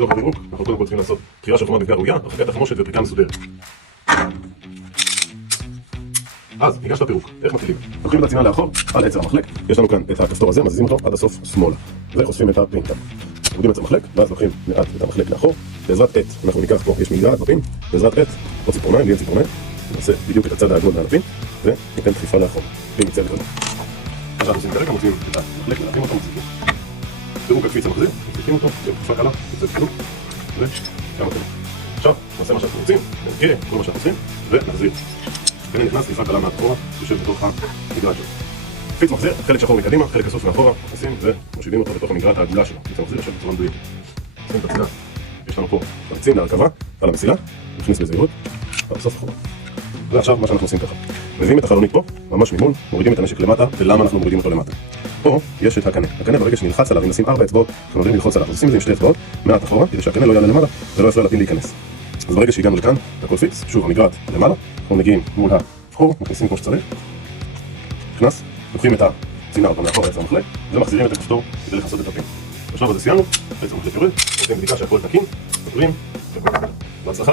טוב, בפירוק, אנחנו קודם כל צריכים לעשות בחירה של חומת מפגע ראויה, הרחקת תחמושת ופריקה מסודרת. אז, ניגש לפירוק. איך מתחילים? לוקחים את הצינה לאחור, על עצר המחלק. יש לנו כאן את הכפתור הזה, מזיזים אותו עד הסוף שמאלה. וחושפים את הפין כאן. עובדים עצר המחלק, ואז לוקחים מעט את המחלק לאחור. בעזרת עט, אנחנו ניקח פה, יש מגרעת בפין, בעזרת עט, או ציפורניים, לי אין ציפורניים. נעשה בדיוק את הצד העגול מעל הפין, וניתן דחיפה לאחור. פין יצא לכאן. מה שאנחנו עושים כרגע, מוצאים את המחלק, מלכים אותו, מוצאים. פירוק הקפיץ המחזיר, מפליקים אותו, דחיפה קלה, יוצא לכאן, וגם אותו. עכשיו, נעשה מה שאנחנו רוצים, ננקה כל מה שאנחנו רוצים, ונחזיר. הנה נכנס דחיפה קלה מאחורה, יושב בתוך המגרעת שלו. קפיץ מחזיר, חלק שחור מקדימה, חלק אסוף מאחורה, נכנסים ומושיבים אותו בתוך המגרעת העגולה שלו. קפיץ המחזיר יושב בצורה מדויקת. נשים את הצינה, יש לנו פה חלצים להרכבה, על המסילה, נכניס בזהירות, ואסוף אחורה. ועכשיו מה שאנחנו עושים ככה. מביאים את החלונית פה, ממש ממול, מורידים את הנשק למטה, ולמה אנחנו מורידים אותו למטה? פה יש את הקנה. הקנה ברגע שנלחץ עליו, אם נשים 4 אצבעות, אנחנו עוברים ללחוץ עליו. אז עושים את זה עם 2 אצבעות, מעט אחורה, כדי שהקנה לא יעלה למעלה, ולא יפריע לפין להיכנס. אז ברגע שהגענו לכאן, הכל פיקס, שוב המגרעת למעלה, אנחנו מגיעים מול האחור, מכניסים כמו שצריך, נכנס, לוקחים את הצינה אותו מאחור עצר המחלק, ומחזירים את הכפתור כדי לכסות את הפין. בשלב הזה סיימנו, עצר המחלק יורד, עושים בדיקה שהכל תקין, סוגרים, בהצלחה.